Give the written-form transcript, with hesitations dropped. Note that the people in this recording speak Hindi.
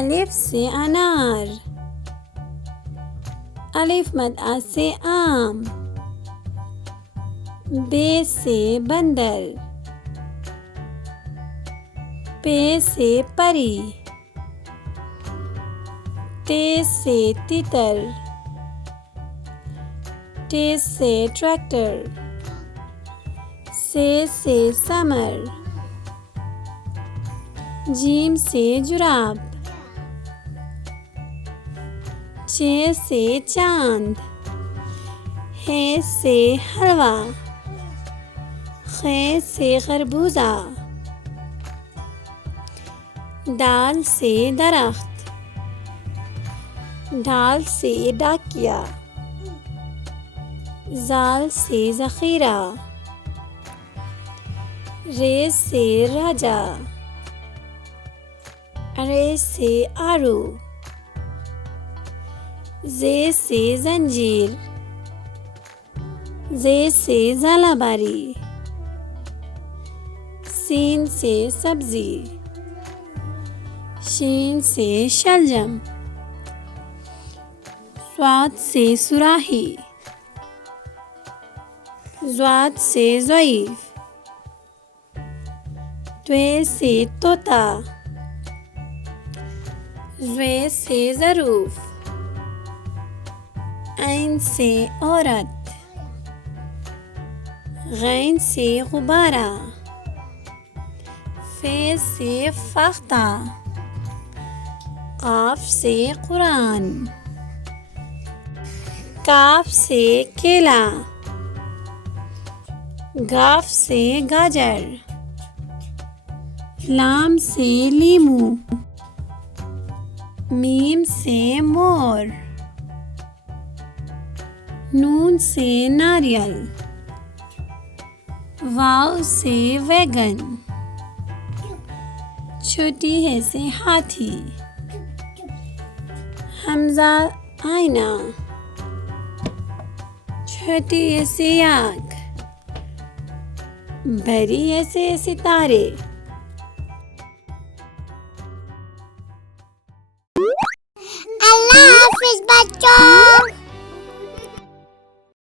अलिफ से अनार, अलिफ मद आ से आम, बे से बंदर, पे से परी, ते से तितर, टे से ट्रैक्टर, से समर, जीम से जुराब, चे से चांद, हे से हलवा, खे से खरबूजा, दाल से दरख्त, ढाल से डाकिया, जाल से ज़ख़ीरा, रे से राजा, अरे से आरू, जे से जंजीर, जे से ज़ालाबारी, सीन से सब्जी, शीन से शलजम, स्वाद से सुराही, ज़्वाद से ज़ईफ़, त्वे से तोता, ज़्वे से ज़रूफ़, ऐन से औरत, गैन से गुब्बारा, फे से फ़ख्ता, क़ाफ़ से कुरान, काफ से केला, गाफ से गाजर, लाम से लीमू, मीम से मोर, नून से नारियल, वाव से वैगन, छोटी है से हाथी, हमजा आईना, छोटी है से आग, बड़ी है से सितारे। अल्लाह हाफिज बच्चों।